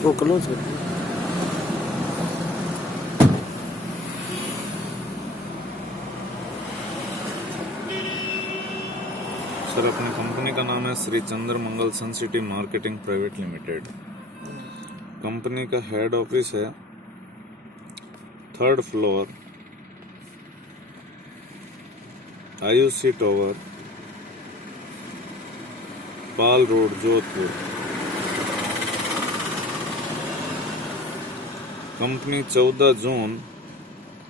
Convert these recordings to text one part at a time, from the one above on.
वो क्लोज कर। सर, अपनी कंपनी का नाम है Shri Chandra Mangal son city marketing private limited. Company का हेड ऑफिस है 3rd floor, Aayushi tower, Pal road, Jodhpur. Company 14 जून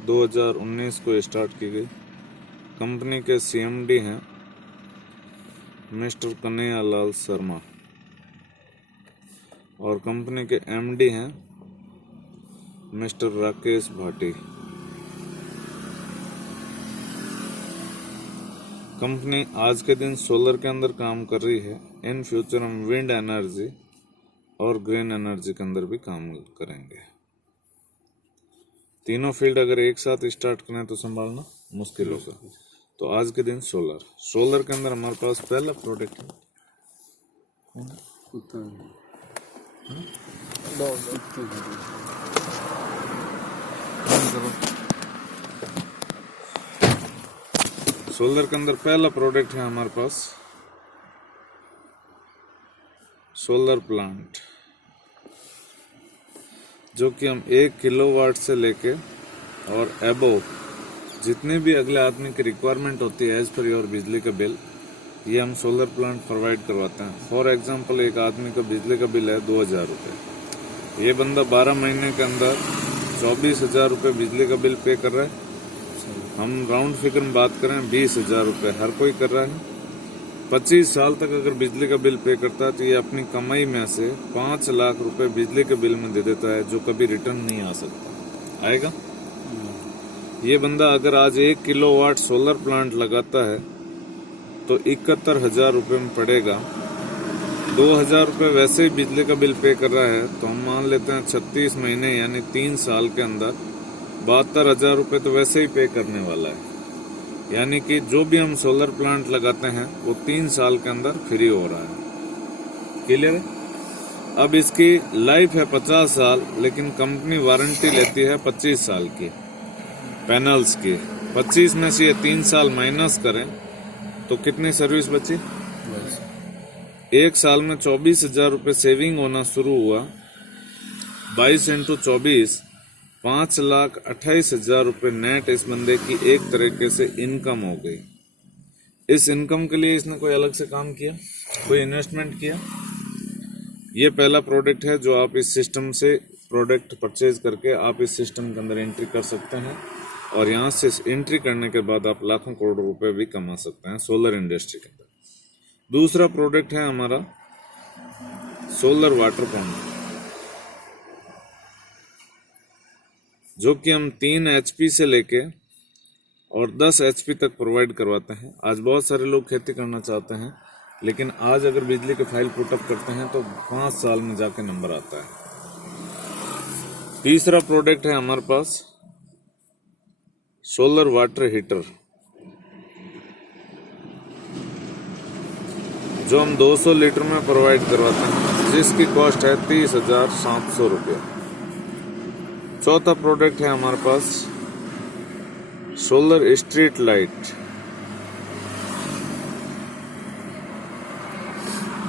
2019 को स्टार्ट की गई। कंपनी के सीएमडी हैं मिस्टर कन्हैया लाल शर्मा और कंपनी के एमडी हैं मिस्टर राकेश भाटी। कंपनी आज के दिन सोलर के अंदर काम कर रही है। इन फ्यूचर हम विंड एनर्जी और ग्रीन एनर्जी के अंदर भी काम करेंगे। तीनों फील्ड अगर एक साथ स्टार्ट करें तो संभालना मुश्किल होगा। तो आज के दिन सोलर के अंदर हमारे पास पहला प्रोडक्ट है सोलर के अंदर पहला प्रोडक्ट है हमारे पास सोलर प्लांट, जो कि हम 1 किलोवाट से लेके और एबोव जितने भी अगले आदमी की रिक्वायरमेंट होती है एज पर योर बिजली का बिल, ये हम सोलर प्लांट प्रोवाइड करवाते हैं। फॉर एग्जांपल, एक आदमी का बिजली का बिल है 2000 रुपये। ये बंदा 12 महीने के अंदर 24,000 रुपये बिजली का बिल पे कर रहा है। हम राउंड फिगर में बात करें 20,000 रुपये हर कोई कर रहा है। 25 साल तक अगर बिजली का बिल पे करता है तो ये अपनी कमाई में से 5 लाख रुपए बिजली के बिल में दे देता है, जो कभी रिटर्न नहीं आ सकता। आएगा? ये बंदा अगर आज 1 किलोवाट सोलर प्लांट लगाता है तो 71,000 रुपये में पड़ेगा। 2,000 रुपये वैसे ही बिजली का बिल पे कर रहा है, तो हम मान लेते हैं 36 महीने यानी 3 साल के अंदर 72,000 रुपये तो वैसे ही पे करने वाला है। यानी कि जो भी हम सोलर प्लांट लगाते हैं वो 3 साल के अंदर फ्री हो रहा है। क्लियर है? अब इसकी लाइफ है 50 साल, लेकिन कंपनी वारंटी लेती है 25 साल की पैनल्स की। 25 में से ये 3 साल माइनस करें तो कितनी सर्विस बची? 1 साल में 24,000 रुपये सेविंग होना शुरू हुआ। 22 × 24 5,28,000 रुपये नेट इस बंदे की एक तरीके से इनकम हो गई। इस इनकम के लिए इसने कोई अलग से काम किया, कोई इन्वेस्टमेंट किया? ये पहला प्रोडक्ट है जो आप इस सिस्टम से प्रोडक्ट परचेज करके आप इस सिस्टम के अंदर एंट्री कर सकते हैं और यहाँ से एंट्री करने के बाद आप लाखों करोड़ रुपए भी कमा सकते हैं सोलर इंडस्ट्री के अंदर। दूसरा प्रोडक्ट है हमारा सोलर वाटर पंप, जो कि हम 3 HP से लेके और 10 HP तक प्रोवाइड करवाते हैं। आज बहुत सारे लोग खेती करना चाहते हैं, लेकिन आज अगर बिजली के फाइल पुटअप करते हैं तो 5 साल में जाके नंबर आता है। तीसरा प्रोडक्ट है हमारे पास सोलर वाटर हीटर, जो हम 200 लीटर में प्रोवाइड करवाते हैं, जिसकी कॉस्ट है 30,700 रुपये। चौथा प्रोडक्ट है हमारे पास सोलर स्ट्रीट लाइट,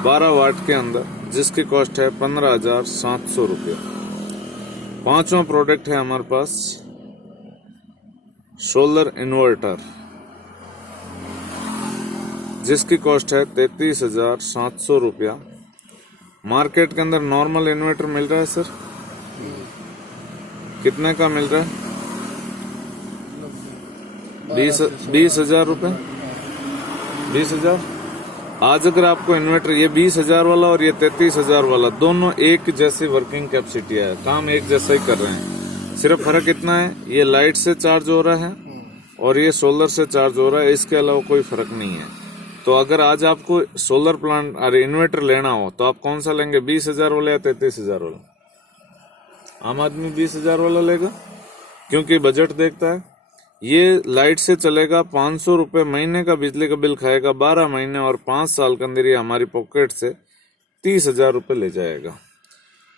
12 वाट के अंदर, जिसकी कॉस्ट है 15,700 रुपये। पांचवा प्रोडक्ट है हमारे पास सोलर इन्वर्टर, जिसकी कॉस्ट है 33,700 रुपया। मार्केट के अंदर नॉर्मल इन्वर्टर मिल रहा है सर, कितने का मिल रहा है? 20,000 रुपये। 20,000। आज अगर आपको इन्वर्टर ये 20,000 वाला और ये 33,000 वाला, दोनों एक जैसी वर्किंग कैपेसिटी है, काम एक जैसा ही कर रहे हैं। सिर्फ फर्क इतना है, ये लाइट से चार्ज हो रहा है और ये सोलर से चार्ज हो रहा है, इसके अलावा कोई फर्क नहीं है। तो अगर आज आपको सोलर प्लांट अरे इन्वर्टर लेना हो तो आप कौन सा लेंगे, 20,000 वाला या 33,000 वाला? आम आदमी 20,000 वाला लेगा, क्योंकि बजट देखता है। ये लाइट से चलेगा, 500 रुपये महीने का बिजली का बिल खाएगा 12 महीने, और 5 साल के अंदर ये हमारी पॉकेट से 30,000 रुपये ले जाएगा।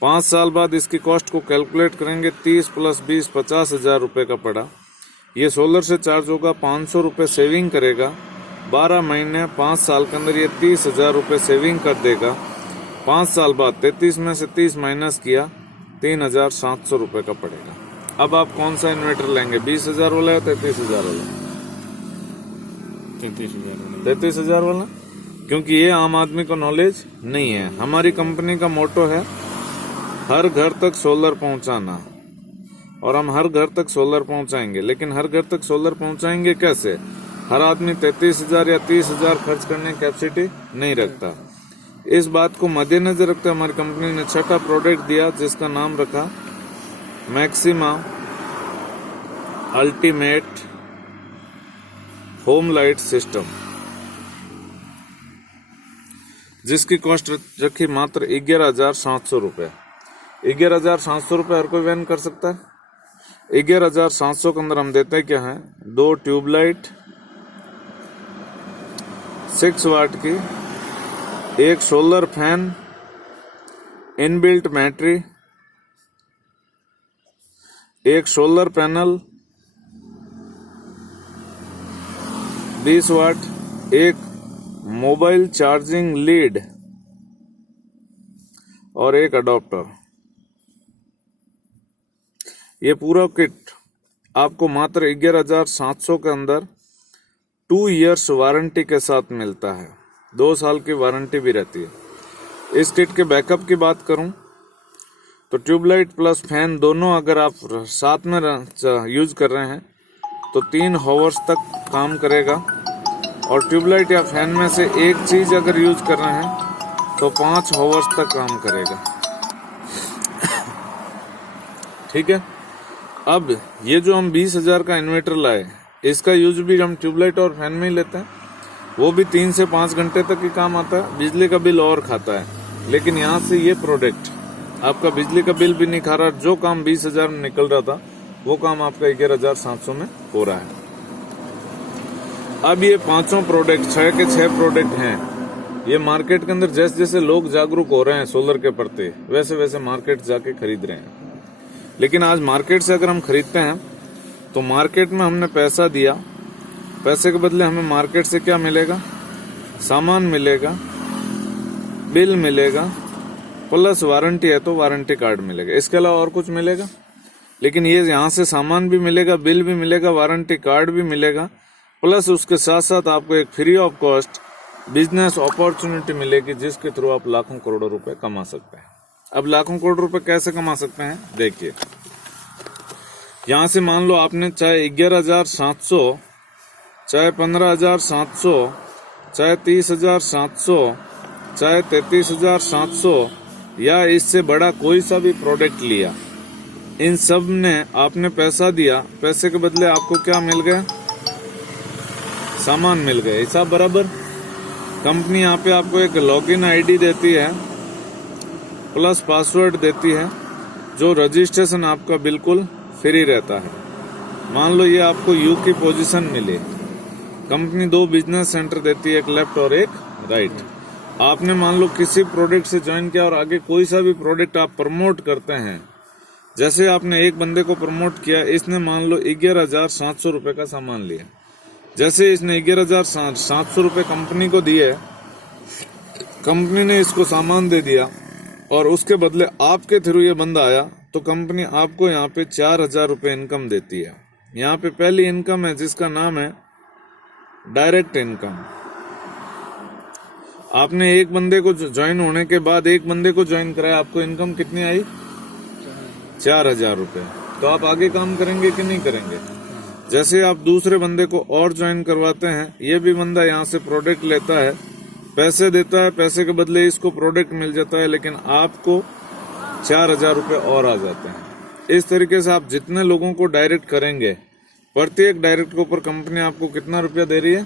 5 साल बाद इसकी कॉस्ट को कैलकुलेट करेंगे, 30 + 20 50,000 रुपये का पड़ा। ये सोलर से चार्ज होगा, 500 रुपये सेविंग करेगा। 12 महीने 5 साल के अंदर ये 30,000 रुपये सेविंग कर देगा। 5 साल बाद 33 में से 30 माइनस किया, 3,700 रुपये का पड़ेगा। अब आप कौन सा इन्वर्टर लेंगे, 20,000 वाला या 33,000 वाला? 33,000 वाला, क्योंकि ये आम आदमी को नॉलेज नहीं है। हमारी कंपनी का मोटो है हर घर तक सोलर पहुंचाना, और हम हर घर तक सोलर पहुंचाएंगे। लेकिन हर घर तक सोलर पहुंचाएंगे कैसे? हर आदमी 33,000 या 30,000 खर्च करने की कैपेसिटी नहीं रखता। इस बात को मद्देनजर रखते हमारी कंपनी ने छठा प्रोडक्ट दिया, जिसका नाम रखा maxima ultimate home light system, जिसकी कॉस्ट रखी मात्र 11,700 रुपये। 11,700 रुपये हर कोई वैन कर सकता है। 11,700 के अंदर हम देते हैं क्या है, 2 ट्यूबलाइट 6 वाट की, एक सोलर फैन, इनबिल्ट बैटरी, एक सोलर पैनल 20 वाट, एक मोबाइल चार्जिंग लीड और एक अडॉप्टर। ये पूरा किट आपको मात्र 11,700 के अंदर 2 इयर्स वारंटी के साथ मिलता है। 2 साल की वारंटी भी रहती है। इस किट के बैकअप की बात करूं तो ट्यूबलाइट प्लस फैन दोनों अगर आप साथ में यूज कर रहे हैं तो 3 आवर्स तक काम करेगा, और ट्यूबलाइट या फैन में से एक चीज अगर यूज कर रहे हैं तो 5 आवर्स तक काम करेगा। ठीक है। अब ये जो हम 20,000 का इन्वर्टर लाए, इसका यूज भी हम ट्यूबलाइट और फैन में ही लेते हैं। वो भी 3 से 5 घंटे तक ही काम आता है, बिजली का बिल और खाता है। लेकिन यहाँ से ये प्रोडक्ट आपका बिजली का बिल भी नहीं खा रहा। जो काम 20,000 में निकल रहा था वो काम आपका 11,700 में हो रहा है। अब ये पांचों प्रोडक्ट 6 के 6 प्रोडक्ट हैं। ये मार्केट के अंदर जैसे जैसे लोग जागरूक हो रहे हैं सोलर के प्रति, वैसे वैसे मार्केट जाके खरीद रहे हैं। लेकिन आज मार्केट से अगर हम खरीदते हैं तो मार्केट में हमने पैसा दिया, पैसे के बदले हमें मार्केट से क्या मिलेगा? सामान मिलेगा, बिल मिलेगा, प्लस वारंटी है तो वारंटी कार्ड मिलेगा। इसके अलावा और कुछ मिलेगा? लेकिन ये यहाँ से सामान भी मिलेगा, बिल भी मिलेगा, वारंटी कार्ड भी मिलेगा, प्लस उसके साथ साथ आपको एक free of cost business opportunity मिलेगी, जिसके थ्रू आप लाखों करोड़ों रुपए कमा सकते हैं। अब लाखों करोड़ रुपए कैसे कमा सकते हैं, देखिए। यहाँ से मान लो आपने चाहे 11,700, चाहे 15,700, चाहे 30,700, चाहे 33,700 या इससे बड़ा कोई सा भी प्रोडक्ट लिया, इन सब ने आपने पैसा दिया, पैसे के बदले आपको क्या मिल गया? सामान मिल गया। हिसाब बराबर। कंपनी यहाँ पे आपको एक लॉगिन आईडी देती है, प्लस पासवर्ड देती है, जो रजिस्ट्रेशन आपका बिल्कुल फ्री रहता है। मान लो ये आपको यू की पोजीशन मिली, कंपनी 2 बिजनेस सेंटर देती है, एक लेफ्ट और एक राइट। आपने मान लो किसी प्रोडक्ट से ज्वाइन किया और आगे कोई सा भी प्रोडक्ट आप प्रमोट करते हैं, जैसे आपने एक बंदे को प्रमोट किया, इसने मान लो 11,700 रुपए का सामान लिया। जैसे इसने 11,700 रुपए कंपनी को दिए, कंपनी ने इसको सामान दे दिया और उसके बदले आपके थ्रू ये बंदा आया, तो कंपनी आपको यहाँ पे 4,000 रुपए इनकम देती है। यहाँ पे पहली इनकम है जिसका नाम है डायरेक्ट इनकम। आपने एक बंदे को ज्वाइन होने के बाद एक बंदे को ज्वाइन कराया, आपको इनकम कितनी आई? 4,000 रुपए। तो आप आगे काम करेंगे कि नहीं करेंगे? जैसे आप दूसरे बंदे को और ज्वाइन करवाते हैं, ये भी बंदा यहाँ से प्रोडक्ट लेता है, पैसे देता है, पैसे के बदले इसको प्रोडक्ट मिल जाता है, लेकिन आपको 4,000 रुपए और आ जाते हैं। इस तरीके से आप जितने लोगों को डायरेक्ट करेंगे, प्रत्येक डायरेक्ट के ऊपर कंपनी आपको कितना रुपया दे रही है?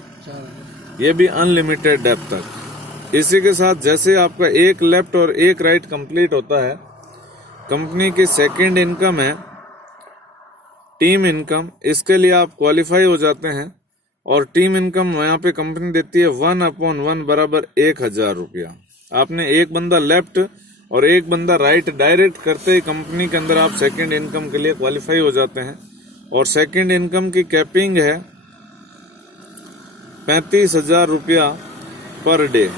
ये भी अनलिमिटेड डेप्थ तक। इसी के साथ जैसे आपका एक लेफ्ट और एक राइट कंप्लीट होता है, कंपनी की सेकंड इनकम है टीम इनकम। इसके लिए आप क्वालिफाई हो जाते हैं और टीम इनकम यहाँ पे कंपनी देती है 1/1 बराबर 1,000 रुपया। आपने एक बंदा लेफ्ट और एक बंदा राइट डायरेक्ट करते ही कंपनी के अंदर आप सेकंड इनकम के लिए क्वालिफाई हो जाते हैं। और सेकंड इनकम की कैपिंग है 35,000 रुपया पर डे।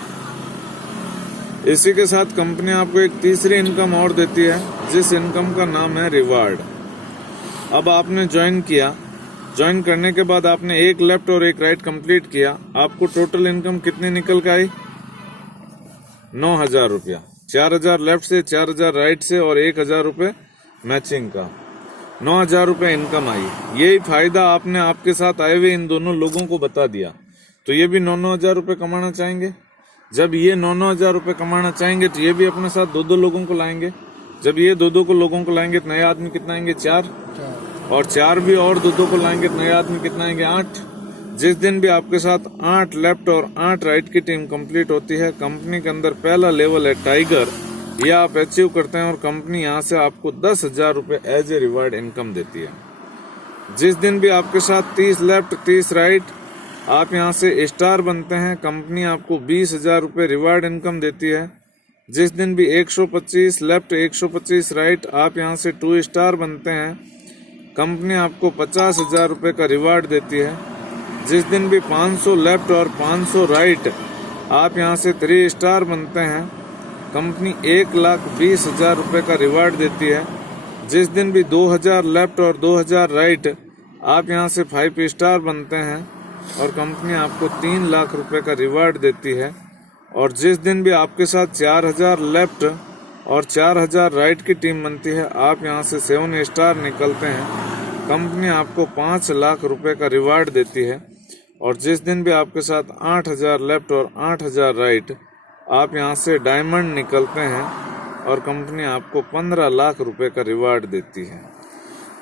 इसी के साथ कंपनी आपको एक तीसरी इनकम और देती है, जिस इनकम का नाम है रिवार्ड। अब आपने ज्वाइन किया, ज्वाइन करने के बाद आपने एक लेफ्ट और एक राइट कंप्लीट किया, आपको टोटल इनकम कितनी निकल के आई? 9,000 रुपया। 4,000 लेफ्ट से, 4,000 राइट से और 1,000 रुपये मैचिंग का, 9,000 रुपये इनकम आई। यही फायदा आपने आपके साथ आए हुए इन दोनों लोगों को बता दिया, तो ये भी 9,000 रुपये कमाना चाहेंगे। जब ये 9,000 रुपये कमाना चाहेंगे तो ये भी अपने साथ 2-2 लोगों को लाएंगे। जब ये 2-2 को लोगों को लाएंगे तो नए आदमी कितना आएंगे? 4। और 4 भी और 2-2 को लाएंगे तो नए आदमी कितना आएंगे? 8। जिस दिन भी आपके साथ 8 लेफ्ट और 8 राइट की टीम कंप्लीट होती है, कंपनी के अंदर पहला लेवल है टाइगर, ये आप अचीव करते हैं और कंपनी यहाँ से आपको 10,000 रुपये एज ए रिवार्ड इनकम देती है। जिस दिन भी आपके साथ 30 लेफ्ट 30 राइट आप यहाँ से स्टार बनते हैं, कंपनी आपको 20,000 रुपये रिवार्ड इनकम देती है। जिस दिन भी 125 लेफ्ट 125 राइट आप यहाँ से 2 स्टार बनते हैं, कंपनी आपको 50,000 रुपये का रिवार्ड देती है। जिस दिन भी 500 लेफ्ट और 500 राइट आप यहाँ से 3 स्टार बनते हैं, कंपनी 1,20,000 रुपये का रिवार्ड देती है। जिस दिन भी 2,000 लेफ्ट और 2,000 राइट आप यहाँ से 5 स्टार बनते हैं और कंपनी आपको 3 लाख रुपए का रिवार्ड देती है। और जिस दिन भी आपके साथ 4,000 लेफ्ट और 4,000 राइट की टीम बनती है, आप यहाँ से 7 स्टार निकलते हैं, कंपनी आपको 5 लाख रुपए का रिवार्ड देती है। और जिस दिन भी आपके साथ 8,000 लेफ्ट और 8,000 राइट आप यहाँ से डायमंड निकलते हैं और कंपनी आपको 15 लाख रुपए का रिवार्ड देती है।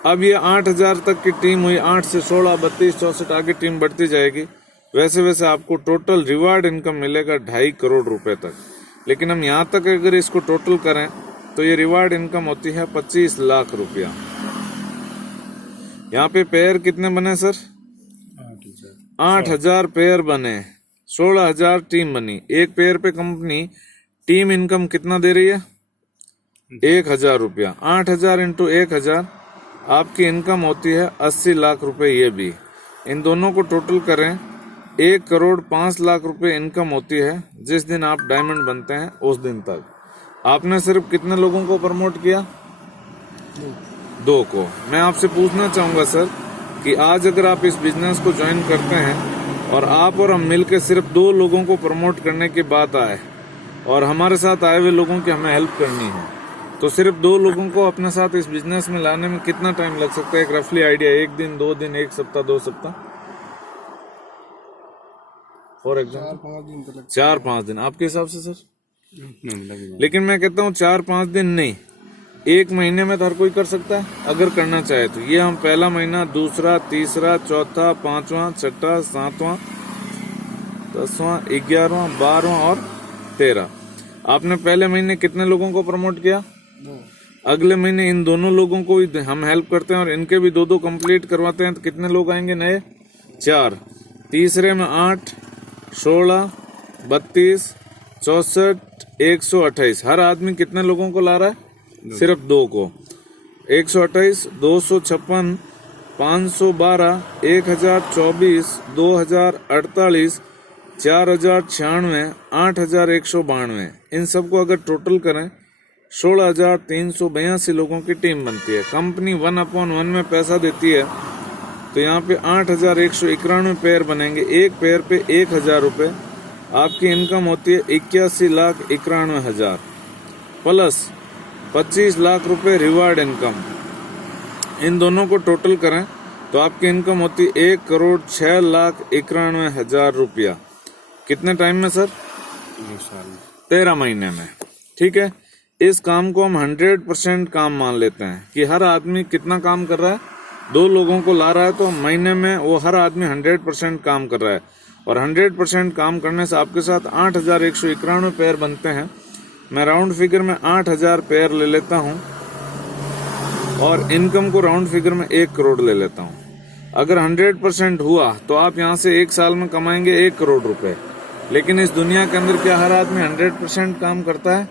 अब ये 8,000 तक की टीम हुई, 8 से 16, 32, 64 आगे टीम बढ़ती जाएगी। वैसे वैसे आपको टोटल रिवार्ड इनकम मिलेगा 2.5 करोड़ रुपए तक। लेकिन हम यहाँ तक अगर इसको टोटल करें तो ये रिवार्ड इनकम होती है 25 लाख रुपया। यहाँ पे पेयर कितने बने सर? 8,000 पेयर बने, 16,000 टीम बनी। एक पेयर पे कंपनी टीम इनकम कितना दे रही है? 1,000 रुपया। 8,000 इंटू 1,000 आपकी इनकम होती है 80 लाख रुपए। ये भी इन दोनों को टोटल करें 1 करोड़ 5 लाख रुपए इनकम होती है। जिस दिन आप डायमंड बनते हैं उस दिन तक आपने सिर्फ कितने लोगों को प्रमोट किया? 2 को। मैं आपसे पूछना चाहूंगा सर कि आज अगर आप इस बिजनेस को ज्वाइन करते हैं और आप और हम मिलकर सिर्फ 2 लोगों को प्रमोट करने की बात आए और हमारे साथ आए हुए लोगों की हमें हेल्प करनी है, तो सिर्फ 2 लोगों को अपने साथ इस बिजनेस में लाने में कितना टाइम लग सकता है? एक रफली आइडिया, 1 दिन 2 दिन 1 सप्ताह 2 सप्ताह? फॉर एग्जाम्पल 4-5 दिन आपके हिसाब से सर? लेकिन मैं कहता हूँ 4-5 दिन नहीं, 1 महीने में तो हर कोई कर सकता है अगर करना चाहे तो। ये हम पहला महीना, दूसरा, तीसरा, चौथा, 5वां, 6वां, 7वां, 10वां, 11वां, 12वां और 13। आपने पहले महीने कितने लोगों को प्रमोट किया? 2। अगले महीने इन दोनों लोगों को हम हेल्प करते हैं और इनके भी 2-2 कंप्लीट करवाते हैं, तो कितने लोग आएंगे नए? 4। तीसरे में 8, 16, 32, 64, 128। हर आदमी कितने लोगों को ला रहा है? सिर्फ 2 को। 128, 256, 512, 1024, 2048, 4096, 8192। इन सबको अगर टोटल करें 16,382 लोगों की टीम बनती है। कंपनी 1/1 में पैसा देती है, तो यहाँ पे 8,191 पेयर बनेंगे। एक पेयर पे 1,000 रुपये। आपकी इनकम होती है 81,91,000 प्लस 25 लाख रुपए रिवार्ड इनकम। इन दोनों को टोटल करें तो आपकी इनकम होती है 1,06,91,000 रुपया। कितने टाइम में सर? 13 महीने में। ठीक है, इस काम को हम 100% काम मान लेते हैं कि हर आदमी कितना काम कर रहा है? 2 लोगों को ला रहा है, तो महीने में वो हर आदमी 100% काम कर रहा है। और 100% काम करने से आपके साथ 8,191 पेयर बनते हैं। मैं राउंड फिगर में 8,000 पेयर ले लेता हूं और इनकम को राउंड फिगर में 1 करोड़ ले लेता हूं। अगर 100% हुआ तो आप यहां से 1 साल में कमाएंगे 1 करोड़ रुपए। लेकिन इस दुनिया के अंदर क्या हर आदमी 100% काम करता है?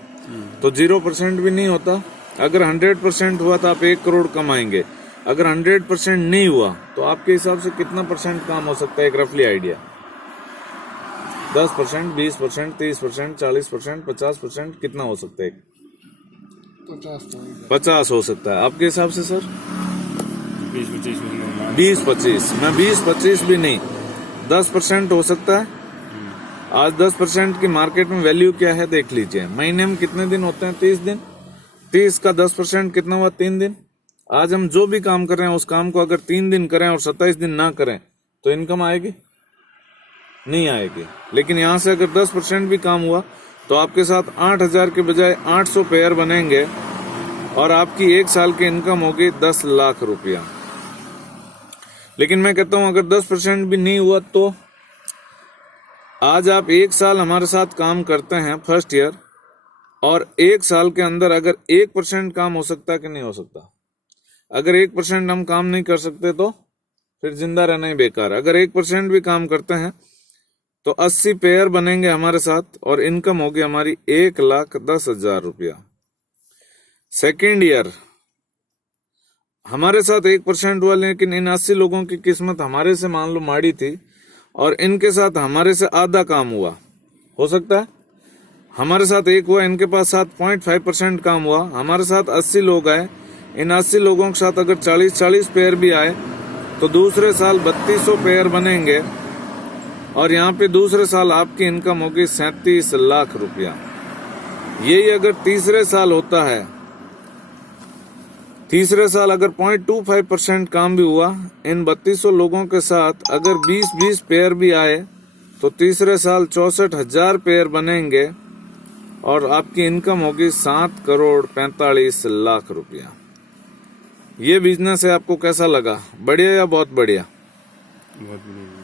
तो 0% भी नहीं होता। अगर 100% हुआ तो आप 1 करोड़ कमाएंगे। अगर 100% नहीं हुआ तो आपके हिसाब से कितना परसेंट काम हो सकता है? एक रफली आइडिया। 10%, 20%, 30%, 40%, 50%, कितना हो सकता है? 50 हो सकता है। आपके हिसाब से सर? 20-25। मैं 20-25 भी नहीं, 10% हो सकता है। आज 10% की मार्केट में वैल्यू क्या है देख लीजिए। महीने में कितने दिन होते हैं? 30 दिन। 30 का 10% कितना हुआ? 3 दिन। आज हम जो भी काम कर रहे हैं उस काम को अगर 3 दिन करें और 27 दिन ना करें तो इनकम आएगी? नहीं आएगी। लेकिन यहां से अगर 10% भी काम हुआ तो आपके साथ 8,000 के बजाय 800 पेयर बनेंगे और आपकी 1 साल की इनकम होगी 10 लाख रुपया। लेकिन मैं कहता हूं अगर 10% भी नहीं हुआ तो आज आप 1 साल हमारे साथ काम करते हैं फर्स्ट ईयर, और 1 साल के अंदर अगर 1% काम हो सकता है कि नहीं हो सकता? अगर 1% हम काम नहीं कर सकते तो फिर जिंदा रहना ही बेकार। अगर 1% भी काम करते हैं तो 80 पेयर बनेंगे हमारे साथ और इनकम होगी हमारी 1,10,000 रुपया। सेकेंड ईयर हमारे साथ 1% हुआ, लेकिन इन 80 लोगों की किस्मत हमारे से मान लो माड़ी थी और इनके साथ हमारे से आधा काम हुआ। हो सकता है हमारे साथ 1 हुआ, इनके पास साथ 0.5% काम हुआ। हमारे साथ 80 लोग आए, इन 80 लोगों के साथ अगर 40 पेयर भी आए तो दूसरे साल 3200 पेयर बनेंगे और यहाँ पे दूसरे साल आपकी इनकम होगी 37 लाख रुपया। यही अगर तीसरे साल होता है, तीसरे साल अगर 0.25% काम भी हुआ, इन 3200 लोगों के साथ अगर 20-20 पेयर भी आए तो तीसरे साल 64,000 पेयर बनेंगे और आपकी इनकम होगी 7,45,00,000 रुपया। ये बिजनेस है, आपको कैसा लगा? बढ़िया या बहुत बढ़िया? बहुत बढ़िया।